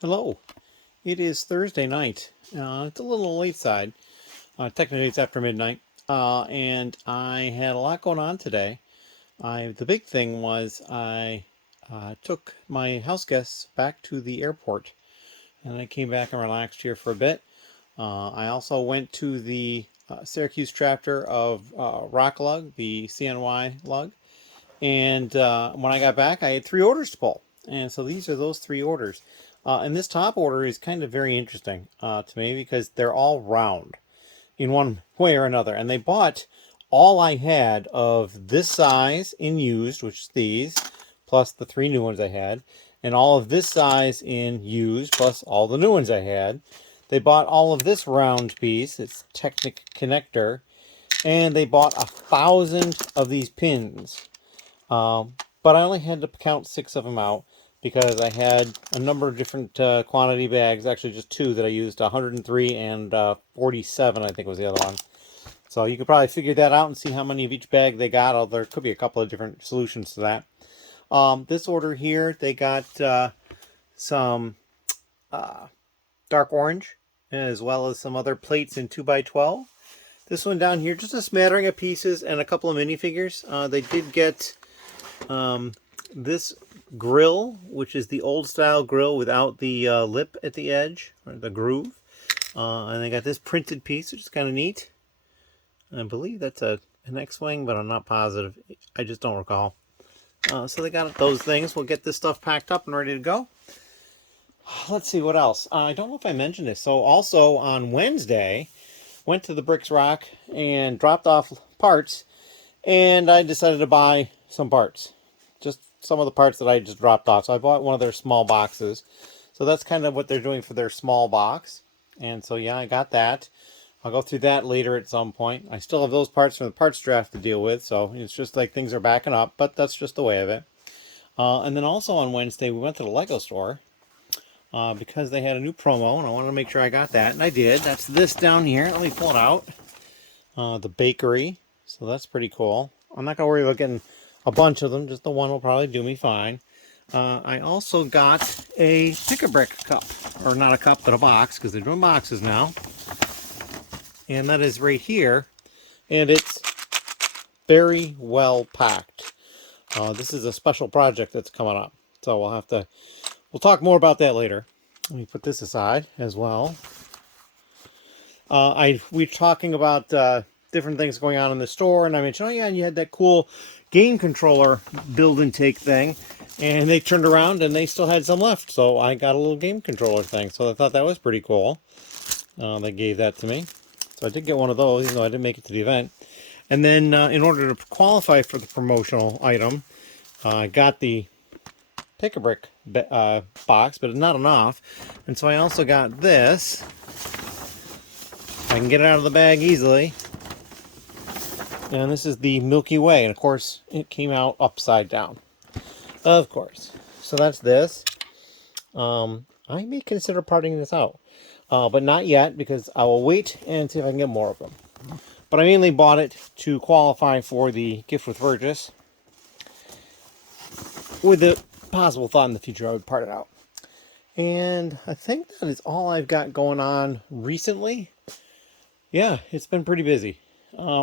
Hello. It is Thursday night. It's a little late side. Technically, it's after midnight. And I had a lot going on today. The big thing was I took my house guests back to the airport, and I came back and relaxed here for a bit. I also went to the Syracuse chapter of Rock Lug, the CNY lug, and when I got back, I had 3 orders to pull. And so these are those 3 orders. And this top order is kind of very interesting to me because they're all round in one way or another. And they bought all I had of this size in used, which is these, plus the 3 new ones I had, and all of this size in used, plus all the new ones I had. They bought all of this round piece, it's Technic connector, and they bought 1,000 of these pins. But I only had to count 6 of them out because I had a number of different quantity bags, actually just 2 that I used, 103 and 47 I think was the other one. So you could probably figure that out and see how many of each bag they got. There could be a couple of different solutions to that. This order here, they got some dark orange as well as some other plates in 2x12. This one down here, just a smattering of pieces and a couple of minifigures. They did get this grill, which is the old style grill without the lip at the edge, or the groove. And they got this printed piece, which is kind of neat. I believe that's an X-Wing, but I'm not positive. I just don't recall. So they got those things. We'll get this stuff packed up and ready to go. Let's see what else. I don't know if I mentioned this. So also on Wednesday, went to the Bricks ROC and dropped off parts, and I decided to buy some parts. Just some of the parts that I just dropped off. So I bought one of their small boxes. So that's kind of what they're doing for their small box. And so yeah, I got that. I'll go through that later at some point. I still have those parts from the parts draft to deal with, so it's just like things are backing up, but that's just the way of it. And then also on Wednesday, we went to the Lego store because they had a new promo, and I wanted to make sure I got that, and I did. That's this down here. Let me pull it out. The bakery. So that's pretty cool. I'm not going to worry about getting a bunch of them. Just the one will probably do me fine. I also got a pick-a-brick cup. Or not a cup, but a box, because they're doing boxes now. And that is right here. And it's very well packed. This is a special project that's coming up. So we'll talk more about that later. Let me put this aside as well. We're talking about different things going on in the store, and I mentioned, oh yeah, and you had that cool game controller build and take thing, and they turned around and they still had some left, so I got a little game controller thing, so I thought that was pretty cool. They gave that to me, so I did get one of those, even though I didn't make it to the event. And then in order to qualify for the promotional item, I got the pick-a-brick box, but not enough, and so I also got this. I can get it out of the bag easily. And this is the Milky Way. And of course, it came out upside down. Of course. So that's this. I may consider parting this out. But not yet, because I will wait and see if I can get more of them. But I mainly bought it to qualify for the gift with purchase, with the possible thought in the future I would part it out. And I think that is all I've got going on recently. Yeah, it's been pretty busy.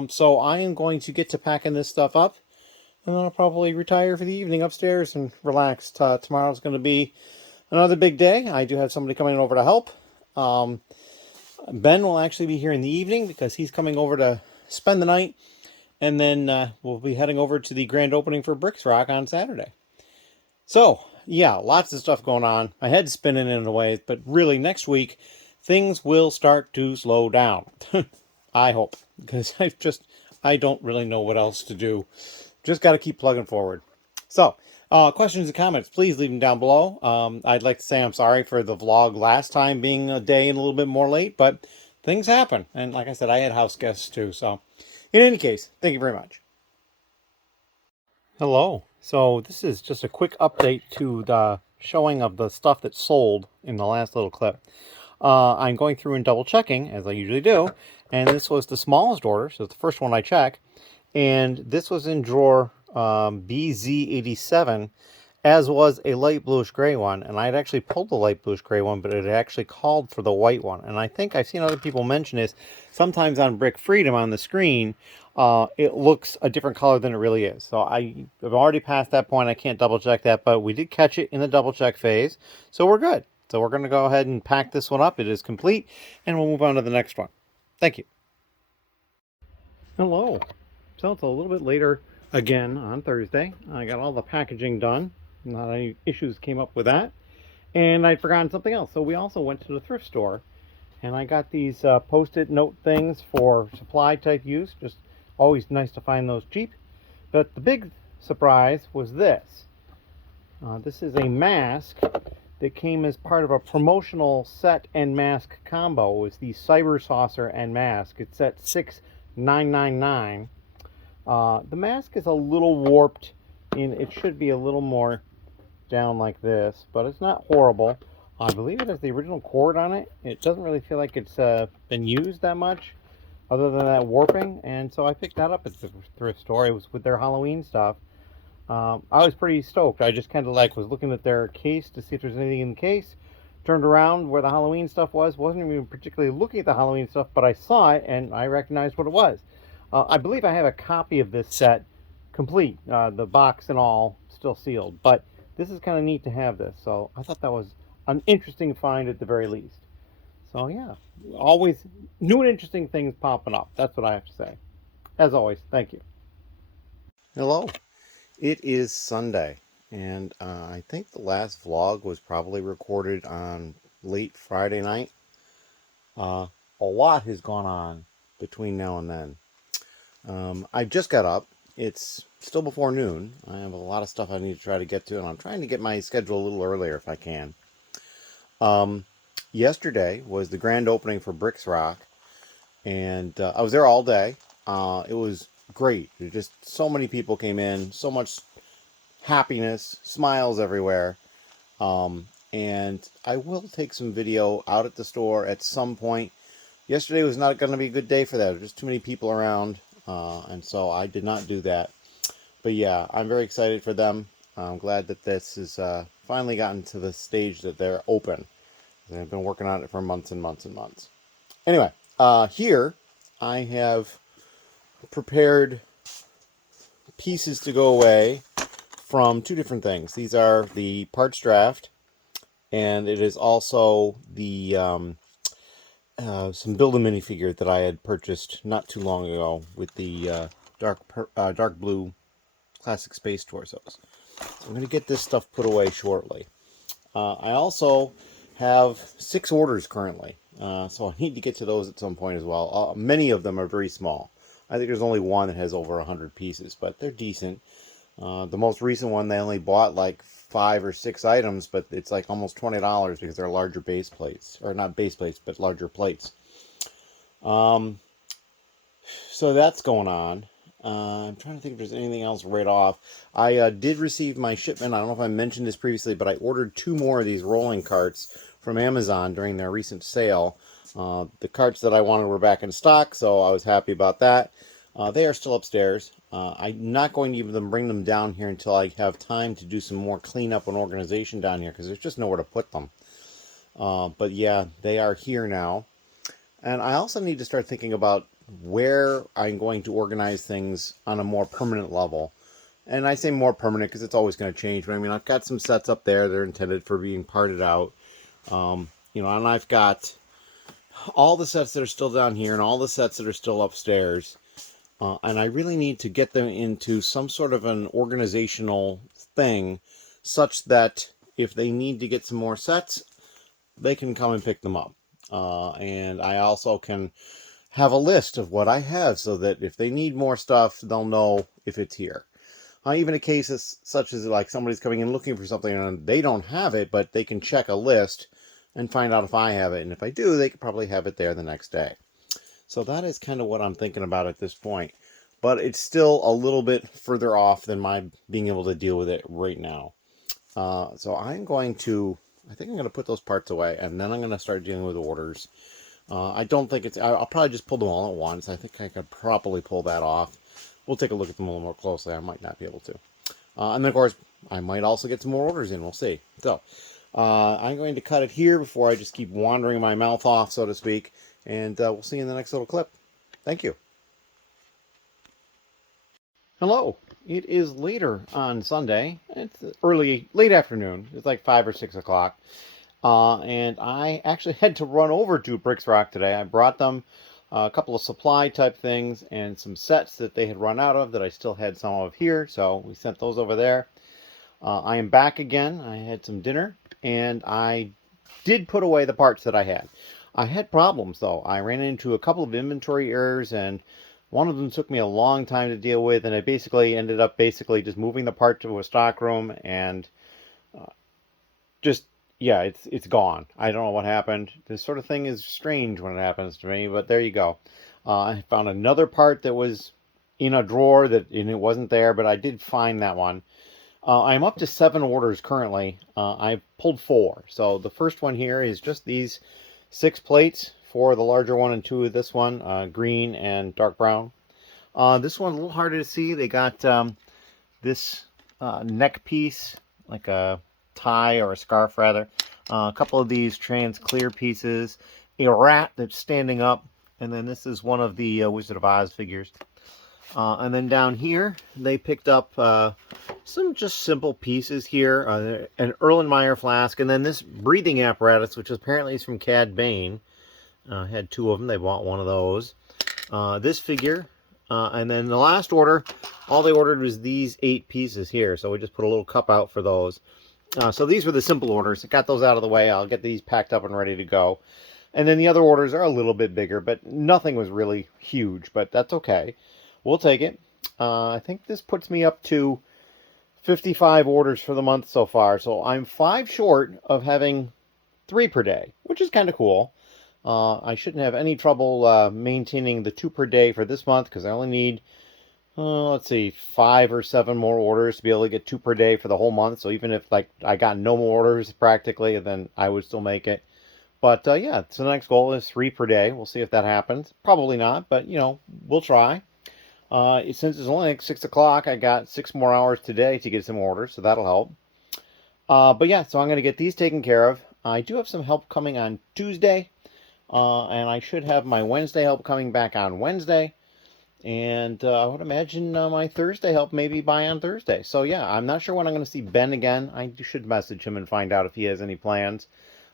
So I am going to get to packing this stuff up, and then I'll probably retire for the evening upstairs and relax. Tomorrow's going to be another big day. I do have somebody coming over to help. Ben will actually be here in the evening because he's coming over to spend the night, and then we'll be heading over to the grand opening for Bricks ROC on Saturday. So, yeah, lots of stuff going on. My head's spinning in a way, but really next week, things will start to slow down. I hope, because I don't really know what else to do. Just got to keep plugging forward. So, questions and comments, please leave them down below. I'd like to say I'm sorry for the vlog last time being a day and a little bit more late, but things happen. And like I said, I had house guests too. So, in any case, thank you very much. Hello. So this is just a quick update to the showing of the stuff that sold in the last little clip. I'm going through and double checking, as I usually do, and this was the smallest order, so it's the first one I check, and this was in drawer BZ87, as was a light bluish gray one, and I had actually pulled the light bluish gray one, but it had actually called for the white one. And I think I've seen other people mention this. Sometimes on Brick Freedom on the screen, it looks a different color than it really is. So I've already passed that point. I can't double check that, but we did catch it in the double check phase, so we're good. So we're going to go ahead and pack this one up. It is complete, and we'll move on to the next one. Thank you. Hello. So it's a little bit later again on Thursday. I got all the packaging done. Not any issues came up with that. And I'd forgotten something else. So we also went to the thrift store, and I got these post-it note things for supply type use. Just always nice to find those cheap. But the big surprise was this. This is a mask that came as part of a promotional set and mask combo. It was the Cyber Saucer and mask. It's at $6,999. The mask is a little warped, and it should be a little more down like this, but it's not horrible. I believe it has the original cord on it. It doesn't really feel like it's been used that much other than that warping, and so I picked that up at the thrift store. It was with their Halloween stuff. I was pretty stoked. I just kind of was looking at their case to see if there's anything in the case. Turned around where the Halloween stuff was. Wasn't even particularly looking at the Halloween stuff, but I saw it and I recognized what it was. I believe I have a copy of this set complete, the box and all still sealed, but this is kind of neat to have this, so I thought that was an interesting find at the very least. So yeah, always new and interesting things popping up. That's what I have to say. As always, thank you. Hello. It is Sunday, and I think the last vlog was probably recorded on late Friday night. A lot has gone on between now and then. I just got up. It's still before noon. I have a lot of stuff I need to try to get to, and I'm trying to get my schedule a little earlier if I can. Yesterday was the grand opening for Bricks ROC, and I was there all day. It was great. Just so many people came in, so much happiness, smiles everywhere. And I will take some video out at the store at some point. Yesterday was not going to be a good day for that. There were just too many people around. And so I did not do that. But yeah, I'm very excited for them. I'm glad that this has finally gotten to the stage that they're open. They've been working on it for months and months and months. Anyway, here I have prepared pieces to go away from two different things. These are the parts draft, and it is also the some Build a minifigure that I had purchased not too long ago with the dark blue classic space torsos. So I'm going to get this stuff put away shortly. I also have 6 orders currently, so I need to get to those at some point as well. Many of them are very small. I think there's only one that has over 100 pieces, but they're decent. The most recent one, they only bought like 5 or 6 items, but it's like almost $20 because they're larger base plates, or not base plates, but larger plates. So that's going on. I'm trying to think if there's anything else right off. I did receive my shipment. I don't know if I mentioned this previously, but I ordered 2 more of these rolling carts from Amazon during their recent sale. The carts that I wanted were back in stock, so I was happy about that. They are still upstairs. I'm not going to even bring them down here until I have time to do some more cleanup and organization down here, because there's just nowhere to put them. But yeah, they are here now. And I also need to start thinking about where I'm going to organize things on a more permanent level. And I say more permanent because it's always going to change. But I mean, I've got some sets up there. They're intended for being parted out. And I've got all the sets that are still down here and all the sets that are still upstairs. And I really need to get them into some sort of an organizational thing such that if they need to get some more sets, they can come and pick them up. And I also can have a list of what I have so that if they need more stuff, they'll know if it's here. Even in cases such as like somebody's coming in looking for something and they don't have it, but they can check a list and find out if I have it. And if I do, they could probably have it there the next day. So that is kind of what I'm thinking about at this point. But it's still a little bit further off than my being able to deal with it right now. So I think I'm going to put those parts away, and then I'm going to start dealing with orders. I don't think I'll probably just pull them all at once. I think I could probably pull that off. We'll take a look at them a little more closely. I might not be able to. And then, of course, I might also get some more orders in. We'll see. So I'm going to cut it here before I just keep wandering my mouth off, so to speak. And we'll see you in the next little clip. Thank you. Hello. It is later on Sunday. It's late afternoon. It's like 5 or 6 o'clock. And I actually had to run over to Bricks ROC today. I brought them a couple of supply type things and some sets that they had run out of that I still had some of here. So we sent those over there. I am back again. I had some dinner and I did put away the parts that I had. I had problems though. I ran into a couple of inventory errors and one of them took me a long time to deal with, and I basically ended up just moving the part to a stock room and just yeah, it's gone. I don't know what happened. This sort of thing is strange when it happens to me, but there you go. I found another part that was in a drawer and it wasn't there, but I did find that one. I'm up to 7 orders currently. I've pulled 4. So the first one here is just these 6 plates, 4 of the larger one and 2 of this one, green and dark brown. This one a little harder to see. They got this neck piece, like a tie or a scarf rather, a couple of these trans clear pieces, a rat that's standing up, and then this is one of the Wizard of Oz figures. And then down here they picked up some just simple pieces here, an Erlenmeyer flask, and then this breathing apparatus, which apparently is from Cad Bane. Had 2 of them. They bought one of those. This figure, and then the last order, all they ordered was these 8 pieces here, so we just put a little cup out for those. So these were the simple orders. I got those out of the way. I'll get these packed up and ready to go. And then the other orders are a little bit bigger, but nothing was really huge, but that's okay. We'll take it. I think this puts me up to 55 orders for the month so far, so I'm 5 short of having 3 per day, which is kind of cool. I shouldn't have any trouble maintaining the 2 per day for this month, because I only need let's see, 5 or 7 more orders to be able to get 2 per day for the whole month. So even if like I got no more orders practically, then I would still make it. But yeah, so the next goal is 3 per day. We'll see if that happens. Probably not, but you know, we'll try. Since it's only like 6 o'clock, I got 6 more hours today to get some orders, so that'll help. But yeah, so I'm going to get these taken care of. I do have some help coming on Tuesday, and I should have my Wednesday help coming back on Wednesday. And I would imagine my Thursday help maybe by on Thursday. So yeah, I'm not sure when I'm going to see Ben again. I should message him and find out if he has any plans.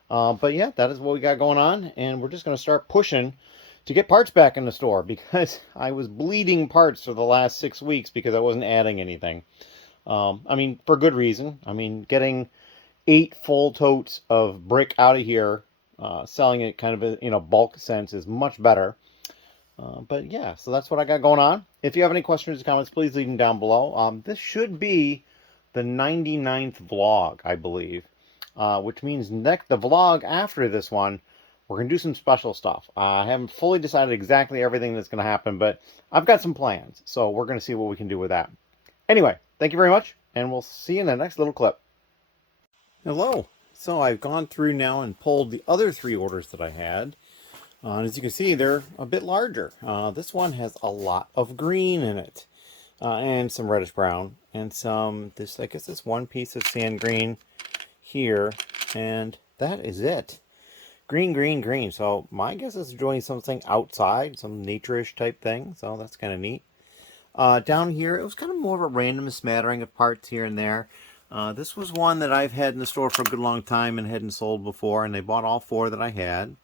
But yeah, that is what we got going on. And we're just going to start pushing to get parts back in the store, because I was bleeding parts for the last 6 weeks because I wasn't adding anything. I mean, for good reason. I mean, getting 8 full totes of brick out of here, selling it kind of in a bulk sense is much better. But yeah, so that's what I got going on. If you have any questions or comments, please leave them down below. This should be the 99th vlog, I believe, which means the vlog after this one, we're going to do some special stuff. I haven't fully decided exactly everything that's going to happen, but I've got some plans, so we're going to see what we can do with that. Anyway, thank you very much, and we'll see you in the next little clip. Hello. So I've gone through now and pulled the other 3 orders that I had. And as you can see, they're a bit larger. This one has a lot of green in it, and some reddish brown, and I guess this one piece of sand green here, and that is it. Green, green, green. So my guess is doing something outside, some nature-ish type thing, so that's kind of neat. Down here, it was kind of more of a random smattering of parts here and there. This was one that I've had in the store for a good long time and hadn't sold before, and they bought all 4 that I had.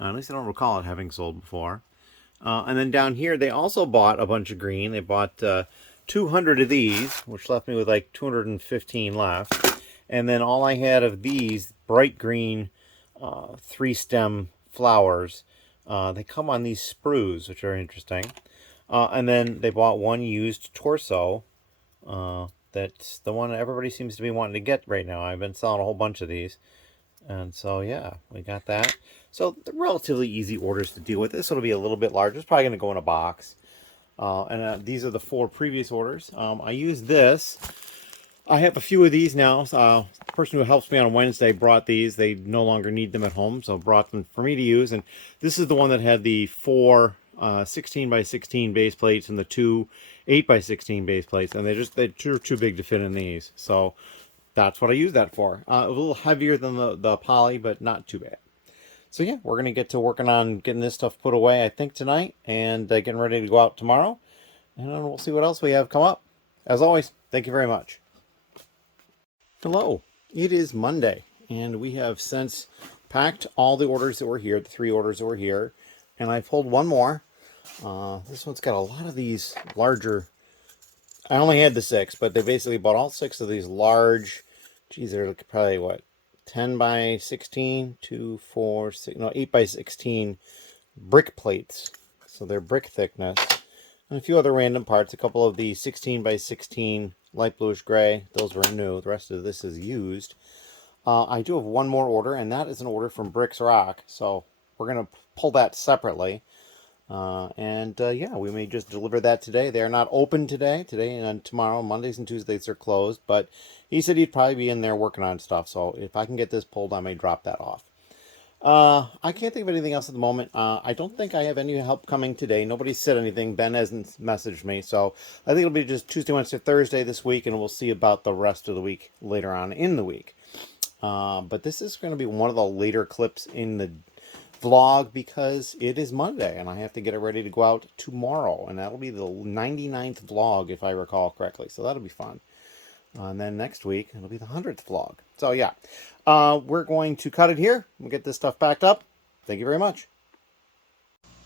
At least I don't recall it having sold before. And then down here, they also bought a bunch of green. They bought 200 of these, which left me with like 215 left. And then all I had of these bright green 3-stem flowers. They come on these sprues, which are interesting. And then they bought one used torso. That's the one everybody seems to be wanting to get right now. I've been selling a whole bunch of these. And so, yeah, we got that. So, they're relatively easy orders to deal with. This will be a little bit larger. It's probably going to go in a box. These are the 4 previous orders. I use this. I have a few of these now. The person who helps me on Wednesday brought these. They no longer need them at home, so brought them for me to use. And this is the one that had the 4 16 by 16 base plates and the two 8 by 16 base plates, and they're too big to fit in these. So that's what I use that for. A little heavier than the poly, but not too bad. So yeah, we're gonna get to working on getting this stuff put away, I think, tonight, and getting ready to go out tomorrow. And we'll see what else we have come up. As always, thank you very much. Hello, it is Monday, and we have since packed all the orders that were here, the 3 orders that were here, and I pulled one more. This one's got a lot of these larger. I only had the 6, but they basically bought all 6 of these large. Geez, they're probably what, 10 by 16, 2, 4, 6, no, 8 by 16 brick plates. So they're brick thickness. And a few other random parts. A couple of the 16 by 16 light bluish gray. Those were new. The rest of this is used. I do have one more order, and that is an order from Bricks ROC. So we're going to pull that separately. Yeah, we may just deliver that today. They are not open today and tomorrow. Mondays and Tuesdays are closed, but he said he'd probably be in there working on stuff. So if I can get this pulled, I may drop that off. I can't think of anything else at the moment. I don't think I have any help coming today. Nobody said anything. Ben hasn't messaged me, so I think it'll be just Tuesday, Wednesday, Thursday this week, and we'll see about the rest of the week later on in the week. But this is going to be one of the later clips in the vlog because it is Monday and I have to get it ready to go out tomorrow, and that'll be the 99th vlog if I recall correctly, so that'll be fun. And then next week it'll be the 100th vlog. So yeah, we're going to cut it here. We'll get this stuff packed up. Thank you very much.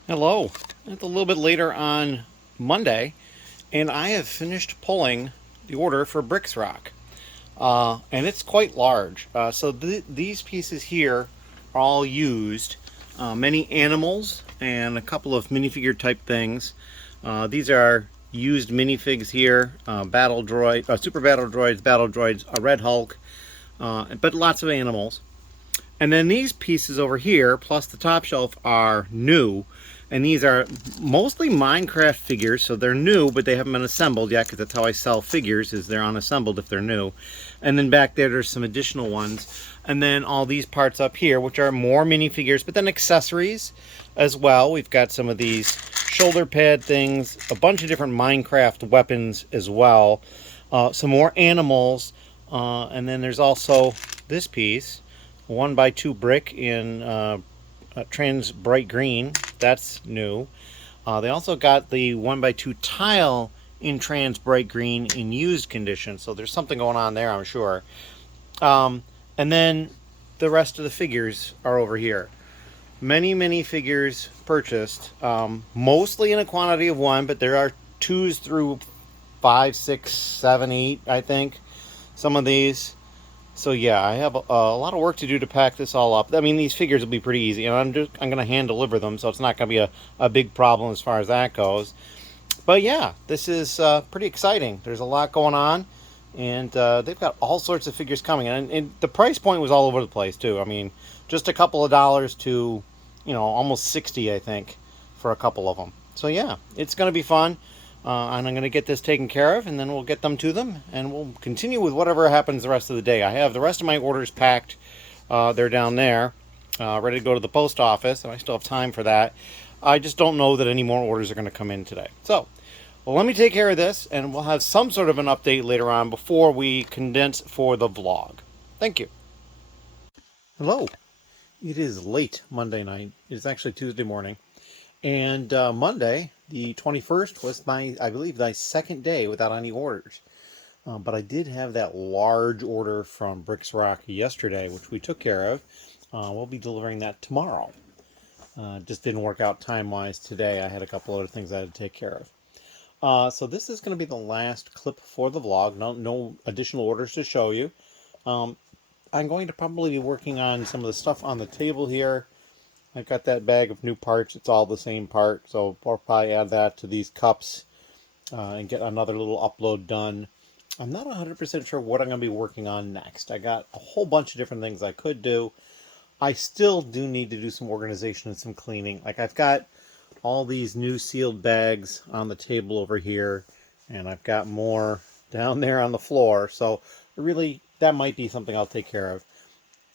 Hello. It's a little bit later on Monday, and I have finished pulling the order for Bricks ROC. And it's quite large. So these pieces here are all used. Many animals and a couple of minifigure type things. These are used minifigs here. Battle droid, super battle droids, a Red Hulk, but lots of animals. And then these pieces over here, plus the top shelf, are new. And these are mostly Minecraft figures, so they're new, but they haven't been assembled yet, because that's how I sell figures, is they're unassembled if they're new. And then back there's some additional ones. And then all these parts up here, which are more minifigures, but then accessories as well. We've got some of these shoulder pad things, a bunch of different Minecraft weapons as well. Some more animals, and then there's also this piece, 1x2 brick in trans bright green. That's new. They also got the 1x2 tile in trans bright green in used condition, so there's something going on there, I'm sure. And then the rest of the figures are over here. Many figures purchased, mostly in a quantity of 1, but there are 2s through 5, 6, 7, 8, I think, some of these. So yeah, I have a lot of work to do to pack this all up. I mean, these figures will be pretty easy, and I'm going to hand deliver them, so it's not going to be a big problem as far as that goes. But yeah, this is pretty exciting. There's a lot going on, and they've got all sorts of figures coming. And the price point was all over the place too. I mean, just a couple of dollars to, almost 60, I think, for a couple of them. So yeah, it's going to be fun. And I'm going to get this taken care of, and then we'll get them to them, and we'll continue with whatever happens the rest of the day. I have the rest of my orders packed. They're down there, ready to go to the post office, and I still have time for that. I just don't know that any more orders are going to come in today. So, well, let me take care of this, and we'll have some sort of an update later on before we condense for the vlog. Thank you. Hello. It is late Monday night. It's actually Tuesday morning. And Monday, the 21st, was I believe, my second day without any orders. But I did have that large order from Bricks ROC yesterday, which we took care of. We'll be delivering that tomorrow. Just didn't work out time-wise today. I had a couple other things I had to take care of. So this is going to be the last clip for the vlog. No additional orders to show you. I'm going to probably be working on some of the stuff on the table here. I've got that bag of new parts. It's all the same part, so I'll probably add that to these cups and get another little upload done. I'm not 100% sure what I'm going to be working on next. I got a whole bunch of different things I could do. I still do need to do some organization and some cleaning. Like, I've got all these new sealed bags on the table over here, and I've got more down there on the floor, so really that might be something I'll take care of.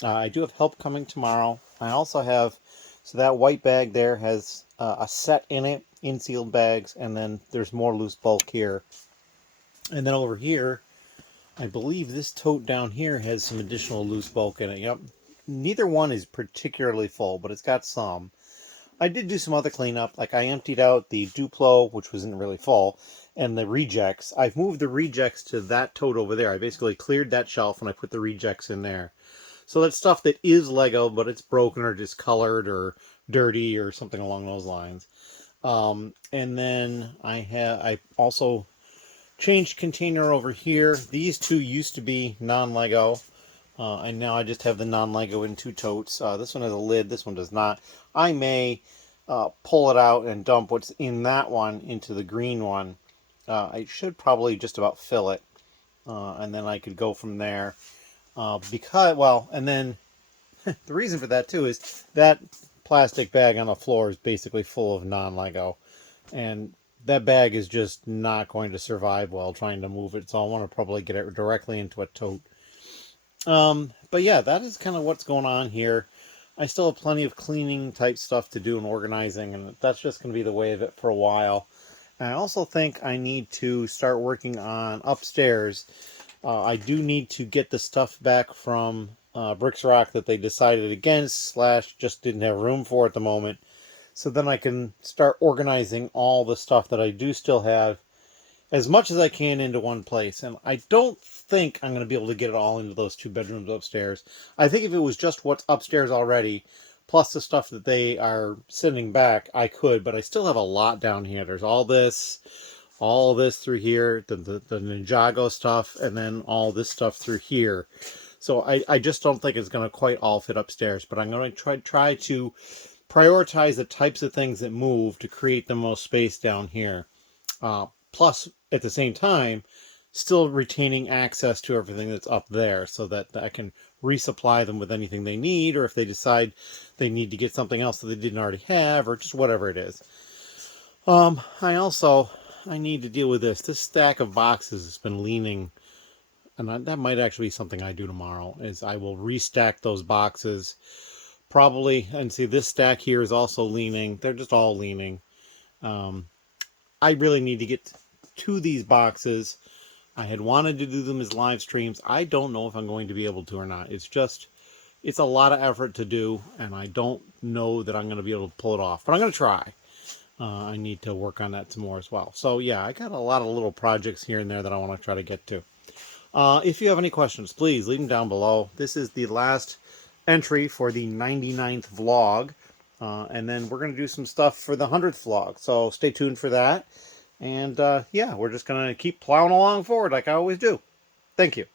I do have help coming tomorrow. I also have So that white bag there has a set in it, in sealed bags, and then there's more loose bulk here. And then over here, I believe this tote down here has some additional loose bulk in it. Yep. Neither one is particularly full, but it's got some. I did do some other cleanup. Like I emptied out the Duplo, which wasn't really full, and the rejects. I've moved the rejects to that tote over there. I basically cleared that shelf and I put the rejects in there. So that's stuff that is Lego, but it's broken or discolored or dirty or something along those lines. And then I also changed container over here. These two used to be non-Lego. And now I just have the non-Lego in two totes. This one has a lid. This one does not. I may pull it out and dump what's in that one into the green one. I should probably just about fill it. And then I could go from there. And then the reason for that too is that plastic bag on the floor is basically full of non-Lego. And that bag is just not going to survive well trying to move it. So I want to probably get it directly into a tote. But yeah, that is kind of what's going on here. I still have plenty of cleaning type stuff to do and organizing, and that's just going to be the way of it for a while. And I also think I need to start working on upstairs. I do need to get the stuff back from Bricks ROC that they decided against / just didn't have room for at the moment. So then I can start organizing all the stuff that I do still have as much as I can into one place. And I don't think I'm going to be able to get it all into those 2 bedrooms upstairs. I think if it was just what's upstairs already, plus the stuff that they are sending back, I could. But I still have a lot down here. There's all this through here, the Ninjago stuff, and then all this stuff through here. So I just don't think it's going to quite all fit upstairs. But I'm going to try to prioritize the types of things that move to create the most space down here. Plus, at the same time, still retaining access to everything that's up there so that I can resupply them with anything they need, or if they decide they need to get something else that they didn't already have, or just whatever it is. I need to deal with this. This stack of boxes has been leaning, and that might actually be something I do tomorrow, is I will restack those boxes. Probably, and see this stack here is also leaning. They're just all leaning. I really need to get to these boxes. I had wanted to do them as live streams. I don't know if I'm going to be able to or not. It's a lot of effort to do, and I don't know that I'm going to be able to pull it off. But I'm going to try. I need to work on that some more as well. So yeah, I got a lot of little projects here and there that I want to try to get to. If you have any questions, please leave them down below. This is the last entry for the 99th vlog. And then we're going to do some stuff for the 100th vlog. So stay tuned for that. And yeah, we're just going to keep plowing along forward like I always do. Thank you.